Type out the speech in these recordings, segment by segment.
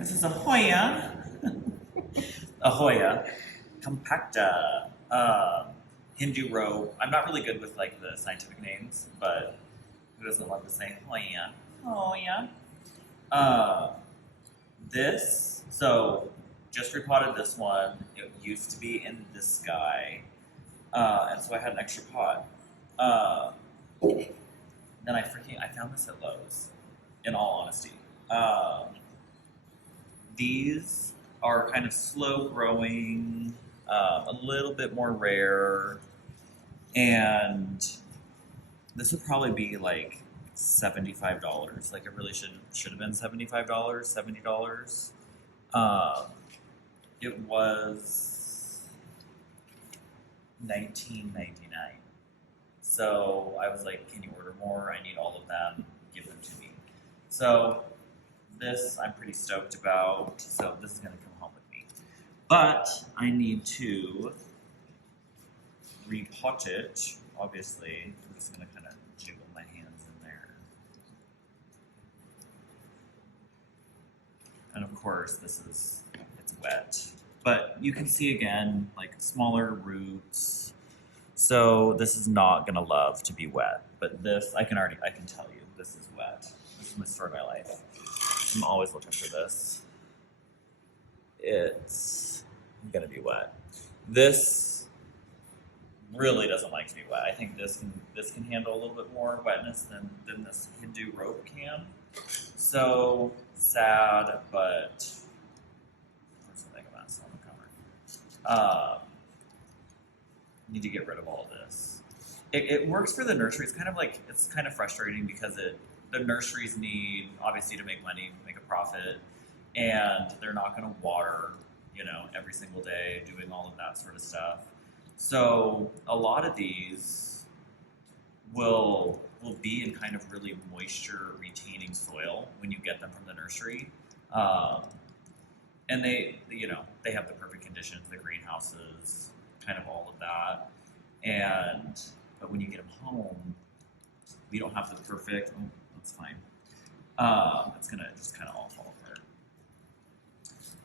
This is a Hoya, a Hoya Compacta Hindu rope. I'm not really good with like the scientific names, but who doesn't love to say Hoya? Hoya. Uh, so just repotted this one. It used to be in this guy, and so I had an extra pot. Uh, then I found this at Lowe's. In all honesty, these are kind of slow growing, a little bit more rare, and this would probably be like $75. Like it really should have been $75, $70. Um, it was 19.99. So I was like, "Can you order more? I need all of them. Give them to me." So this I'm pretty stoked about. So this is going to come home with me. But I need to repot it. Obviously, I'm just going to kind of jiggle my hands in there. And of course, it's wet. But you can see again, like smaller roots. So this is not going to love to be wet. But this, I can tell you, this is wet. This is my story of my life. I'm always looking for this. It's gonna be wet. This really doesn't like to be wet. I think this can handle a little bit more wetness than this Hindu rope can. So sad, but there's something about this on the cover. Need to get rid of all of this. It works for the nursery. It's kind of frustrating because the nurseries need, obviously, to make money, make a profit, and they're not going to water, every single day, doing all of that sort of stuff. So a lot of these will be in kind of really moisture retaining soil when you get them from the nursery, and they have the perfect conditions, the greenhouses, kind of all of that, but when you get them home, we don't have the perfect. Oh, that's fine. It's gonna just kind of all fall apart.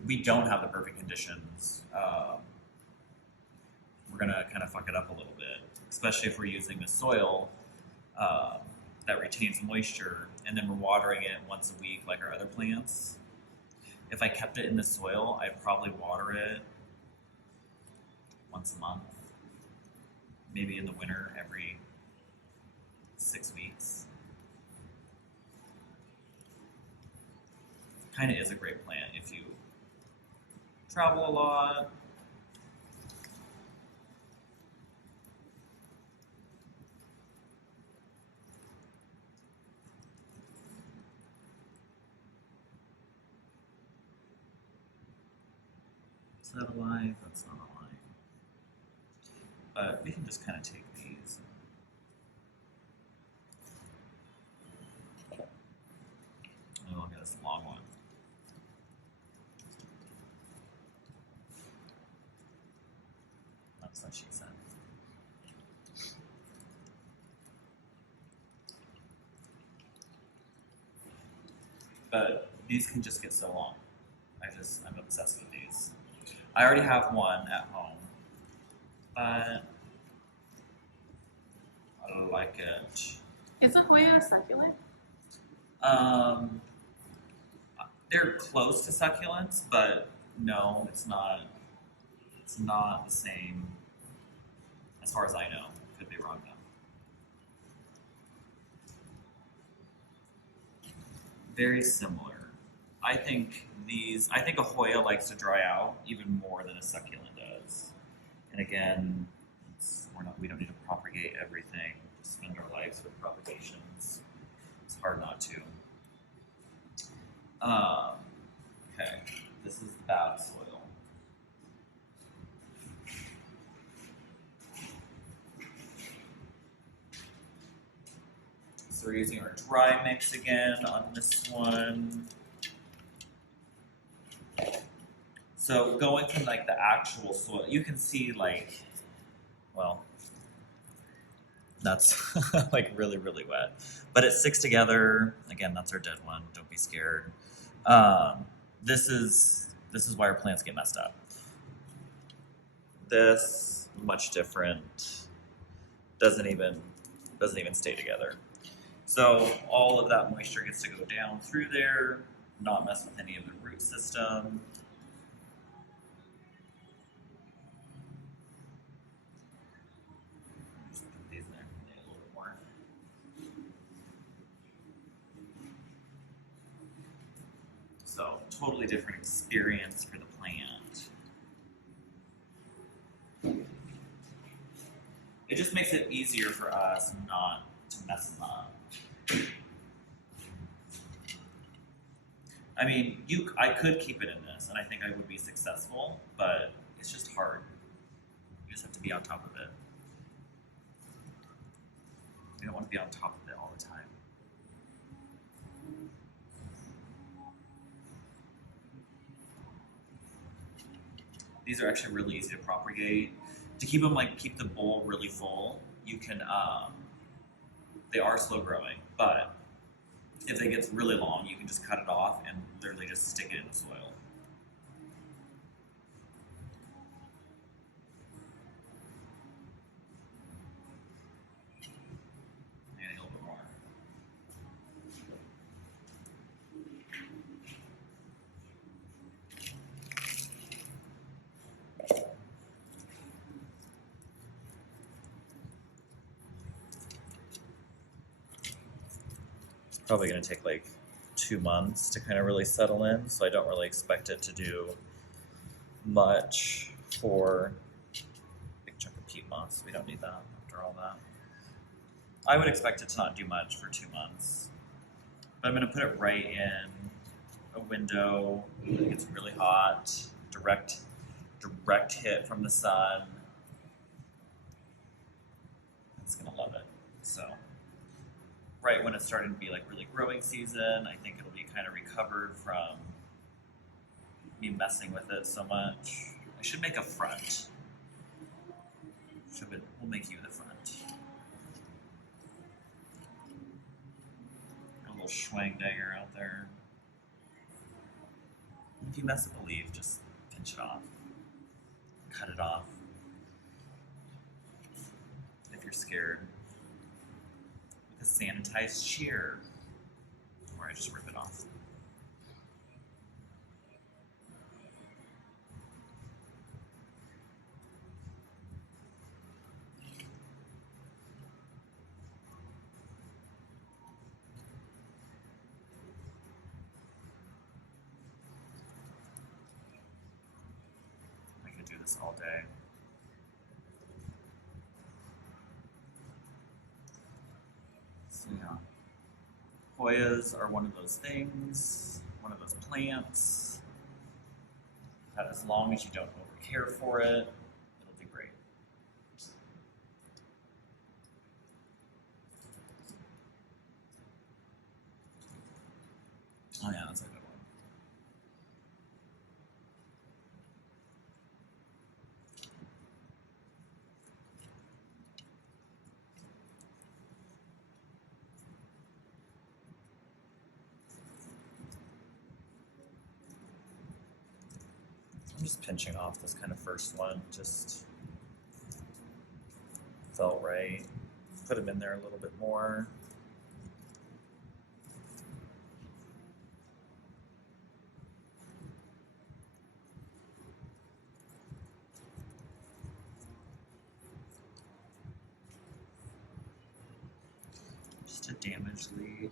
We don't have the perfect conditions. We're gonna kind of fuck it up a little bit, especially if we're using a soil that retains moisture, and then we're watering it once a week like our other plants. If I kept it in the soil, I'd probably water it once a month, maybe in the winter every 6 weeks. Kind of is a great plant if you travel a lot. Is that alive? That's not alive. But we can just kind of take these. Oh, look at this long one. That's what she said. But these can just get so long. I'm obsessed with these. I already have one at home, but I like it. Isn't Hoya a succulent? Um, they're close to succulents, but no, it's not. It's not the same, as far as I know. Could be wrong though. Very similar. I think a Hoya likes to dry out even more than a succulent does. And again, we don't need to propagate everything. Spend our lives with propagations. It's hard not to. Okay, this is the bad soil. So we're using our dry mix again on this one. So going from like the actual soil, you can see that's like really, really wet. But it sticks together. Again, that's our dead one. Don't be scared. this is why our plants get messed up. This much different, doesn't even stay together. So all of that moisture gets to go down through there, not mess with any of the root system. Just put these in there, maybe a little bit more. So totally different experience for the plant. It just makes it easier for us not to mess them up. I mean, I could keep it in this, and I think I would be successful, but it's just hard. You just have to be on top of it. You don't want to be on top of it all the time. These are actually really easy to propagate. To keep them keep the bowl really full, you can. They are slow growing, but if they get really long, you can just cut it off and literally just stick it in the soil. And a little bit more. Probably going to take like 2 months to kind of really settle in, so I don't really expect it to do much for a big chunk of peat moss. We don't need that after all that. I would expect it to not do much for 2 months, but I'm going to put it right in a window when it gets really hot, direct hit from the sun. It's going to love it. So right when it's starting to be like really growing season, I think it'll be kind of recovered from me messing with it so much. I should make a front. We'll make you the front. A little schwang dagger out there. If you mess with a leaf, just pinch it off. Cut it off. If you're scared. With a sanitized shear. Or I just rip it off. I could do this all day. So yeah. Hoyas are one of those things, one of those plants that as long as you don't over care for it, it'll do great. Oh yeah, that's a good one. I'm just pinching off this kind of first one, just felt right. Put them in there a little bit more. Just a damaged lead.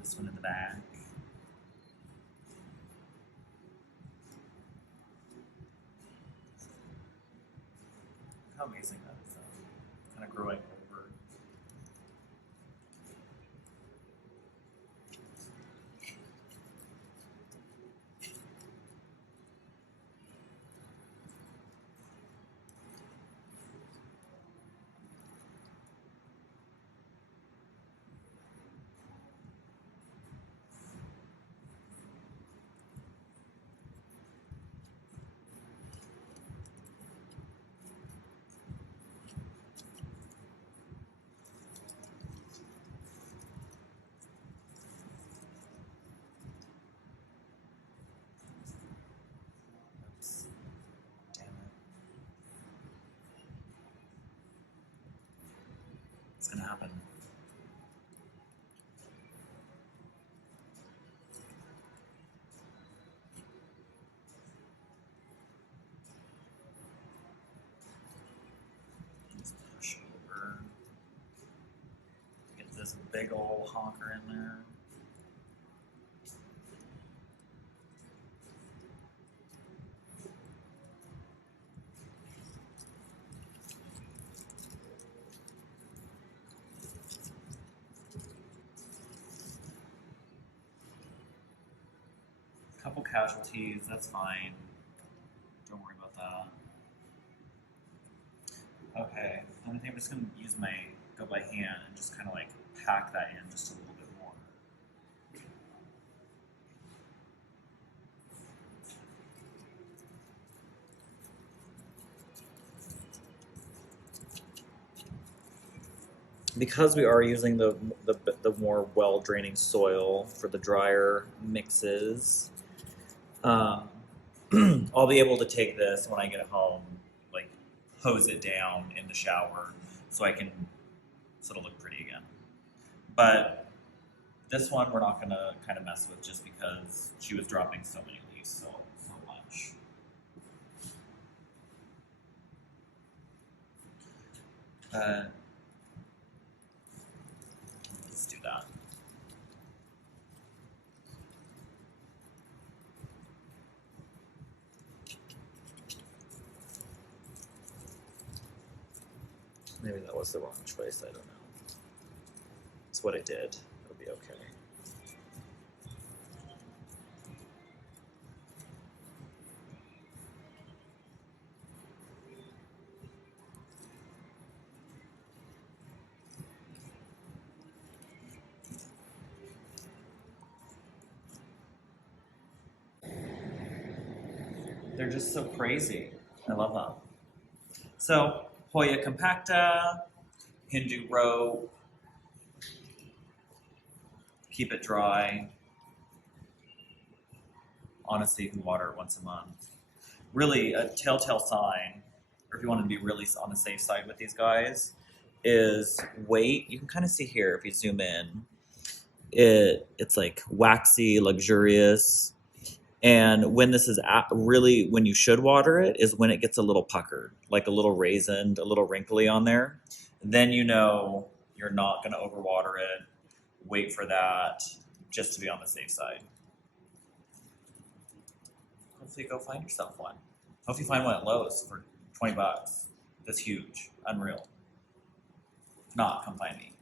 This one in the back. How amazing that is, kind of growing over. gonna happen. Just push over. Get this big old honker in there. Couple casualties, that's fine. Don't worry about that. Okay, I think I'm just gonna go by hand and just kind of like pack that in just a little bit more. Because we are using the more well draining soil for the drier mixes, I'll be able to take this when I get home, like hose it down in the shower, so it'll look pretty again. But this one we're not gonna kind of mess with just because she was dropping so many leaves so much. Let's do that. Maybe that was the wrong choice, I don't know. It's what I did. It'll be okay. They're just so crazy. I love them. So, Hoya Compacta, Hindu rope, keep it dry. Honestly, you can water it once a month. Really, a telltale sign, or if you want to be really on the safe side with these guys, is weight. You can kind of see here if you zoom in. It's like waxy, luxurious. And when this is really, when you should water it, is when it gets a little puckered, like a little raisined, a little wrinkly on there. Then you know you're not going to overwater it. Wait for that, just to be on the safe side. Hopefully go find yourself one. Hope you find one at Lowe's for $20. That's huge. Unreal. If not, come find me.